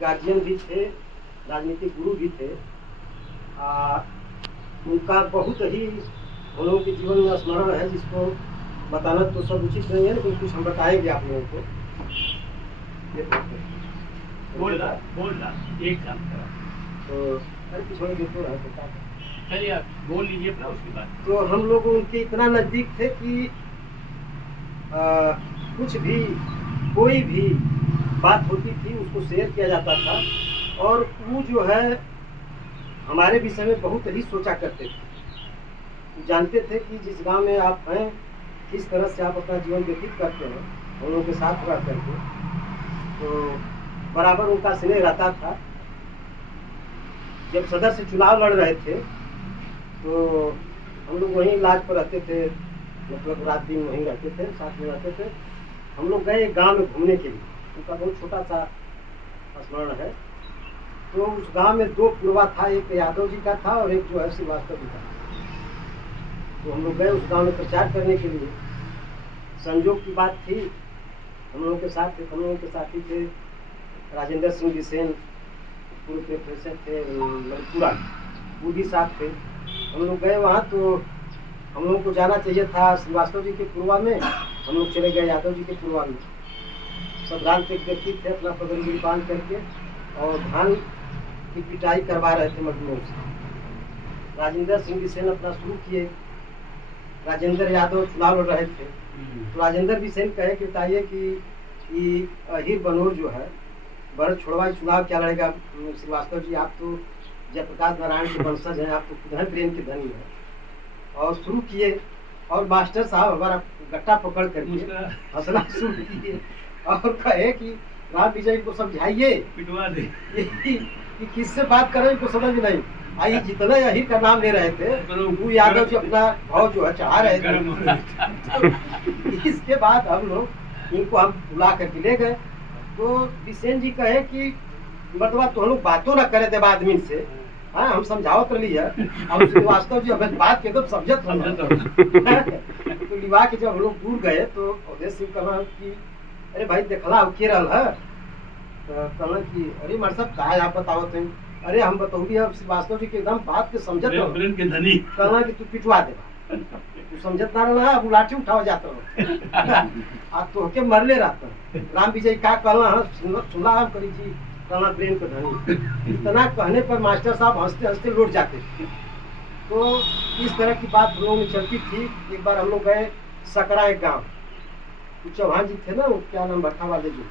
Guardian भी थे, राजनीतिक गुरु भी थे। उनका बहुत ही हम लोगों के जीवन में स्मरण है, जिसको बताना तो सब उचित नहीं है, लेकिन कुछ हम बताएंगे आप लोगों को। बोल रहा एक काम करा तो अरे पिछड़े देखो रहा तो क्या चलिए आप बोल लीजिए अपना उसके बाद। तो हम लोग उनके इतना नज़दीक थे कि कुछ भी कोई भी बात होती थी उसको शेयर किया जाता था, और वो जो है हमारे विषय में बहुत ही सोचा करते थे। जानते थे कि जिस गांव में आप हैं, किस तरह से आप अपना जीवन व्यतीत करते हैं उन लोगों के साथ रह करके, तो बराबर उनका स्नेह रहता था। जब सदर से चुनाव लड़ रहे थे तो हम लोग वहीं इलाज पर रहते थे, मतलब रात दिन वहीं रहते थे, साथ में रहते थे। हम लोग गए गांव में घूमने के लिए, उनका बहुत छोटा सा स्मरण है। तो उस गांव में दो पुरवा था, एक यादव जी का था और एक जो है श्रीवास्तव जी का। तो हम लोग गए उस गांव में प्रचार करने के लिए। संजोग की बात थी, हम लोगों के साथ थे, हम लोगों के साथी थे राजेंद्र सिंह बिसेन, पूर्व प्रोफेसर थे मणिपुरा, वो भी साथ थे। हम लोग गए वहाँ, तो हम लोगों को जाना चाहिए था श्रीवास्तव जी के पूर्वा में, हम लोग चले गए यादव जी के पूर्वा में। सब रात के व्यक्ति थे, अपना पगड़ी बांध करके और धान की पिटाई करवा रहे थे मजदूरों से। राजेंद्र सिंह बिसेन अपना शुरू किए, राजेंद्र यादव चुनाव लड़ रहे थे। तो राजेंद्र बिसेन कहे कि बताइए कि अहिर बनोर जो है भरत छोड़वा चुनाव क्या लड़ेगा। श्रीवास्तव जी आप तो जयप्रकाश नारायण के वंशज हैं, आप तो खुद हैं प्रेम के धनी हैं। और शुरू किए, और मास्टर साहब हमारा गट्टा पकड़ करके हंसना शुरू किए और कहे कि राम विजय को समझाइए पिटवा दे कि किससे बात कर रहे हैं, इनको समझ में नहीं आई। जितने अहिर का नाम ले रहे थे वो यादव जी अपना भाव जो है चढ़ा रहे थे। इसके बाद हम लोग इनको हम बुला करके ले गए। तो बिसेन जी कहे कि मतलब तो हम लोग बातों ना करे थे आदमी से, हाँ हम समझावत रही है, अब श्रीवास्तव जी हमें बात के एकदम समझत तो लिवा के जब हम लोग दूर गए तो अवधेश सिंह कहा कि अरे भाई देखला के रहा है, तो कहना कि अरे मार साहब कहा आप बतावत हैं। अरे हम बताऊंगी अब श्रीवास्तव जी के एकदम बात के समझत कहना कि तू पिटवा दे, तू समझत ना रहा, अब लाठी उठावा जाता रहो आप तो के मरले रहता। राम विजय का कहना सुना हम करी जी, कहना ब्रेन को धनी। इतना कहने पर मास्टर साहब हंसते हंसते लौट जाते थे। तो इस तरह की बात हम लोगों में चलती थी। एक बार हम लोग गए सकरा एक गाँव, चौहान जी थे ना, वो क्या नाम भट्टा वाले जो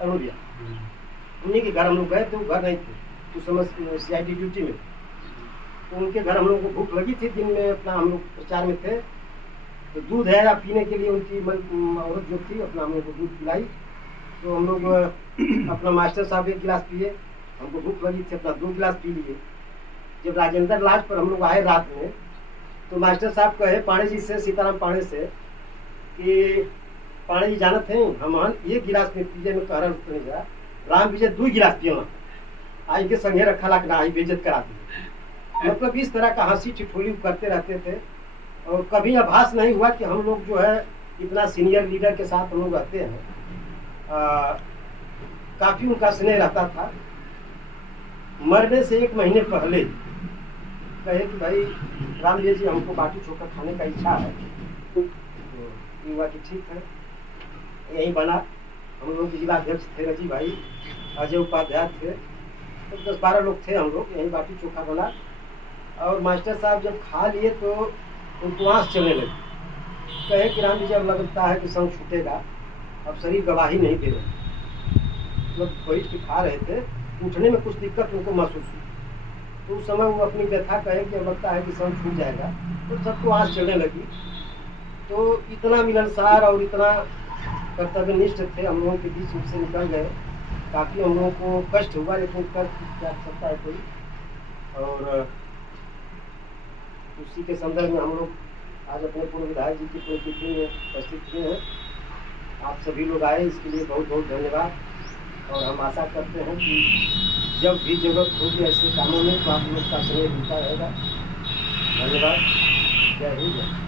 अरुणिया, उन्हीं के घर हम लोग गए थे। वो घर नहीं थे उस समय CID ड्यूटी में, तो उनके घर हम लोग को भूख लगी थी, दिन में अपना हम लोग प्रचार में थे। तो दूध है पीने के लिए उनकी औरत जो थी अपना हम लोग को दूध पिलाई। तो हम लोग अपना मास्टर साहब एक गिलास पिए, हमको भूख लगी थी, अपना 2 गिलास पी लिए। जब राजेंद्र लाज पर हम लोग आए रात में, तो मास्टर साहब कहे पाणे जी से, सीताराम पाणे से कि पाणे जी जानत हैं हम 1 गिलास में पीजे में कह रहा राम विजय 2 गिलास पियो आई के संगे रखा ला आई बेइज्जत करा दी। मतलब इस तरह का हंसी ठिठोली करते रहते थे, और कभी आभास नहीं हुआ कि हम लोग जो है इतना सीनियर लीडर के साथ हम लोग रहते हैं। काफी उनका स्नेह रहता था। मरने से 1 महीने पहले कहे कि भाई राम विजय जी हमको बाटी चोखा खाने का इच्छा है। तो हुआ कि ठीक है, यही बना। हम लोग के जिला अध्यक्ष थे रजी भाई, अजय उपाध्याय थे, तो 10-12 लोग थे हम लोग। यही बाटी चोखा बना, और मास्टर साहब जब खा लिए तो उनको आँख चलने लगी। कहे कि राम विजय लगता है कि संग छूटेगा, अब शरीर गवाही नहीं दे रहे। मतलब बैठ के खा रहे थे, उठने में कुछ दिक्कत उनको महसूस हुई। तो उस समय वो अपनी व्यथा कहे कि लगता है कि संग छूट जाएगा, तो सबको आँख चलने लगी। तो इतना मिलनसार और इतना कर्तव्यनिष्ठ थे, हम लोगों के बीच उससे निकल गए। काफ़ी हम लोगों को कष्ट हुआ, लेकिन कर क्या सकता है कोई। और उसी के संदर्भ में हम लोग आज अपने पूर्व विधायक जी की पुण्यतिथि में उपस्थित हुए हैं। आप सभी लोग आए, इसके लिए बहुत बहुत धन्यवाद। और हम आशा करते हैं कि जब भी जरूरत होगी ऐसे कामों में तो आप लोग का सहयोग मिलता रहेगा। धन्यवाद। जय हिंद।